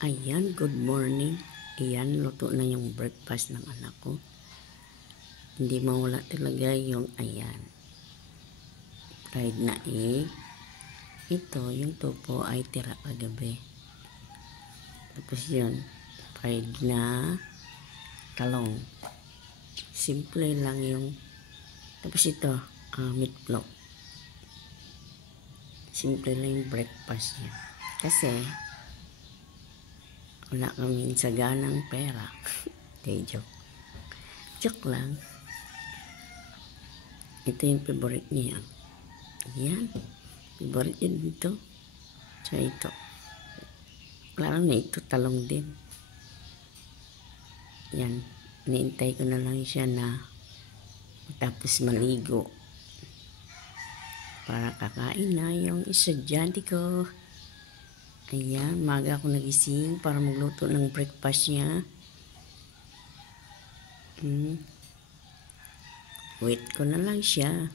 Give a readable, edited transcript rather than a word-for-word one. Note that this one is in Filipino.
Ayan, good morning. Ayan, luto na yung breakfast ng anak ko. Hindi mawala talaga yung ayan. Fried na egg. Ito, yung topo ay tira kagabi. Tapos yun, fried na talong. Simple lang yung. Tapos ito, meatloaf. Simple lang yung breakfast niya. Kasi, wala kaming saganang pera. Day joke. Joke lang. Ito yung favorite niya. Ayan. Favorite yun dito. So ito. Klaro na ito, talong din. Yan. Niintay ko na lang siya na tapos maligo. Para kakain na yung estudyante ko. Ayan, maga ako nagising para magluto ng breakfast niya. Wait ko na lang siya.